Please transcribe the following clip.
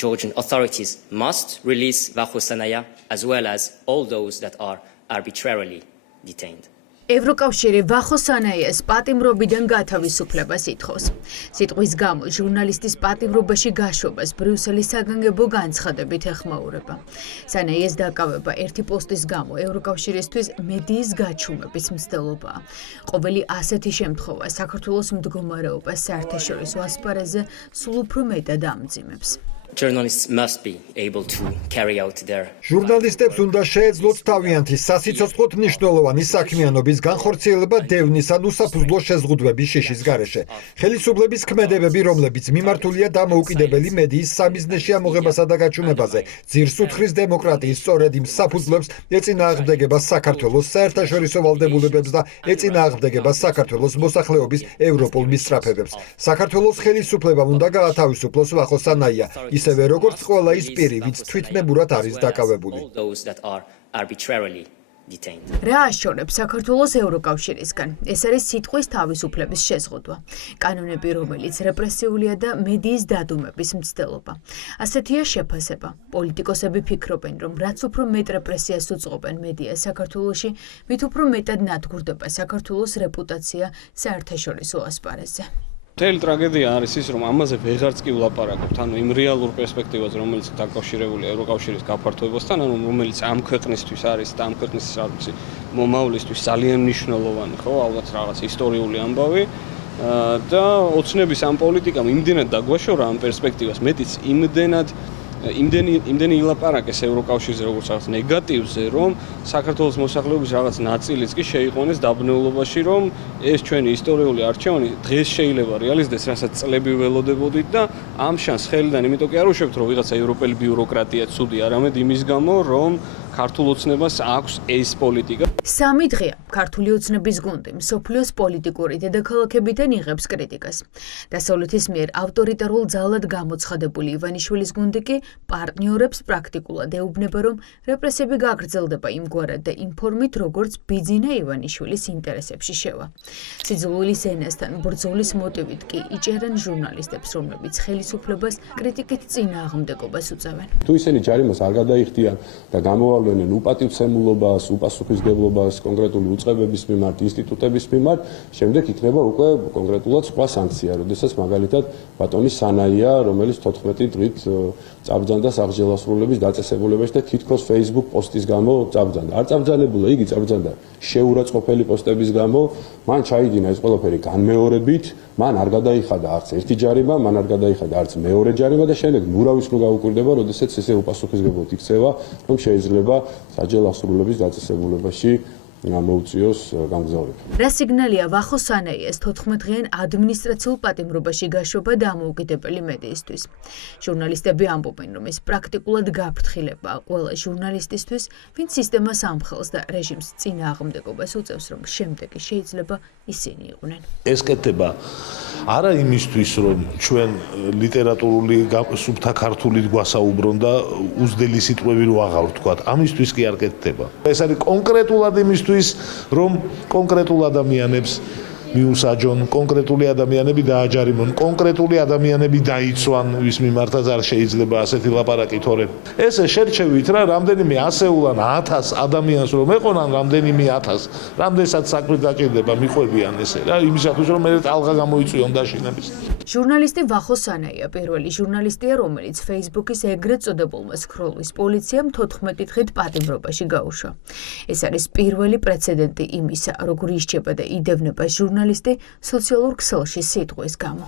Georgian authorities must release Vakho Sanaya as well as all those that are arbitrarily detained. ევროკავშირი ვახო სანაიას პატიმრობიდან გათავისუფლებას ითხოვს. სიტყვის გამო ჟურნალისტის პატიმრობაში გაშვებას ბრიუსელის საგანგებო განცხადებით ეხმაურება. სანაიას დაკავება ერთი პოსტის გამო ევროკავშირისთვის მედიის გაჩუმების მცდელობაა. ყოველი ასეთი შემთხვევა საქართველოს მდგომარეობას საერთაშორისო ასპარეზზე სულ უფრო მეტად ამძიმებს. Journalists must be able to carry out their ჟურნალისტებს უნდა შეეძლოთ თავიანთი სასიცოცხლოდ მნიშვნელოვანი საქმიანობის განხორციელება დევნის ან უსაფუძვლო შეზღუდვების შიშის გარეშე. ხელისუფლების ქმედებები, რომლებიც მიმართულია დამოუკიდებელი მედიის სამიზნეში ამოღებასა და გაჩუმებაზე, ძირს უთხრის დემოკრატიის სწორედ იმ საფუძვლებს ეწინააღმდეგება საქართველოს საერთაშორისო ვალდებულებებს და ეწინააღმდეგება საქართველოს მოსახლეობის ევროპულ მისწრაფებებს. საქართველოს ხელისუფლებამ უნდა გაათავისუფლოს ვახო სანაია. ისევე როგორც ყველა ის პირი, ვინც თვითნებურად არის დაკავებული. რა აშორებს საქართველოს ევროკავშირისგან? ეს არის სიტყვის თავისუფლების შეზღუდვა. კანონები, რომელიც რეპრესიულია და მედიის დადუმების მცდელობა. ასეთია შეფასება. პოლიტიკოსები ფიქრობენ, რომ რაც უფრო მეტ რეპრესიას უწყობენ მედიას საქართველოში, მით უფრო მეტად ნადგურდება საქართველოს რეპუტაცია საერთაშორისო ასპარეზზე. მთელი ტრაგედია არის ის, რომ ამაზე ვეღარც კი ვლაპარაკობთ, ანუ იმ რეალურ პერსპექტივაზე, რომელიც დაკავშირებულია ევროკავშირის გაფართოებასთან, ანუ რომელიც ამ ქვეყნისთვის არის და ამ ქვეყნის მომავლისთვის ძალიან მნიშვნელოვანი, ხო, ალბათ რაღაც ისტორიული ამბავი და ოცნების ამ პოლიტიკამ იმდენად დაგვაშორა ამ პერსპექტივას, მეტიც იმდენი ილაპარაკეს ევროკავშირზე როგორც რაღაც ნეგატივზე, რომ საქართველოს მოსახლეობის რაღაც ნაწილიც კი შეიყვანეს დაბნეულობაში, რომ ეს ჩვენი ისტორიული არჩევანი დღეს შეიძლება რეალიზდეს, რასაც წლები ველოდებოდით და ამ შანსს ხელიდან იმიტომ კი არ უშვებთ, რომ ვიღაცა ევროპელი ბიუროკრატია ცუდი, არამედ იმის გამო, რომ ქართულ ოცნებას აქვს ეს პოლიტიკა. სამი დღეა ქართული ოცნების გუნდი მსოფლიოს პოლიტიკური დედაქალაქებიდან იღებს კრიტიკას. დასავლეთის მიერ ავტორიტარულ ძალად გამოცხადებული ივანიშვილის გუნდი კი პარტნიორებს პრაქტიკულად ეუბნება, რომ რეპრესიები გაგრძელდება იმგვარად და იმ ფორმით, როგორც ბიძინა ივანიშვილის ინტერესებში შევა. სიძულვილის ენასთან ბრძოლის მოტივით კი იჭერენ ჟურნალისტებს, რომლებიც ხელისუფლებას კრიტიკით წინააღმდეგობას უწევენ. თუ ისინი ჯარიმას არ გადაიხდიან და გამოავლენენ უპატივცემულობას, უპასუხისმგებლობას კონკრეტული უწყებების მიმართ, ინსტიტუტების მიმართ, შემდეგ იქნება უკვე კონკრეტულად სხვა სანქცია, როდესაც მაგალითად ბატონი სანაია, რომელიც 14 დღით წაბრძანდა საღჯელასრულების დაწესებულებაში და თითქოს Facebook პოსტის გამო წაბრძანდა. არ წაბრძანებულა, იგი წაბრძანდა შეურაცხყოფელი პოსტების გამო, მან ჩაიდინა ეს ყველაფერი განმეორებით, მან არ გადაიხადა არც ერთი ჯარიმა, მან არ გადაიხადა არც მეორე ჯარიმა და შემდეგ ნურავის ნუ გაუკვირდება, როდესაც ესე უპასუხისმგებლოდ იქცევა, რომ შეიძლება საჯელასრულების დაწესებულებაში მოუწიოს გამგზავრება. რა სიგნალია ვახო სანაიას 14 დღიან ადმინისტრაციულ პატიმრობაში გაშვება დამოუკიდებელი მედიისთვის. ჟურნალისტები ამბობენ, რომ ეს პრაქტიკულად გაფრთხილება ყველა ჟურნალისტისთვის, ვინც სისტემას ამხელს და რეჟიმს წინააღმდეგობას უწევს, რომ შემდეგი შეიძლება ისინი იყვნენ. ეს კეთება არა იმისთვის, რომ ჩვენ ლიტერატურული სუფთა ქართულით გვასაუბრონ და უძდელი სიტყვები რო აღარ ვთქვათ, ამისთვის კი არ კეთდება. ეს არის კონკრეტულად იმისთვის, რომ კონკრეტულ ადამიანებს მიუსაჯონ, კონკრეტული ადამიანები დააჯარიმონ, კონკრეტული ადამიანები დაიცვან, ვის მიმართაც არ შეიძლება ასეთი ლაპარაკი თორემ. ესე შერჩევით რა, რამდენიმე ასეულან 1000 ადამიანს რომ ეყონან, რამდენიმე 1000, რამდენსაც საქმე დაჭირდება, მიყვებიან ესე რა, იმისათვის რომ მე ტალღა გამოიწვიონ დაშინების. ჟურნალისტი ვახო სანაია პირველი ჟურნალისტია, რომელიც Facebook-ის ეგრეთ წოდებულმა სქროლვის პოლიციამ 14 დღით პატიმრობაში გაუშვა. ეს არის პირველი პრეცედენტი იმისა, როგორ ისჯება და იდევნება ჟურნალისტი სოციალურ ქსელში სიტყვის გამო.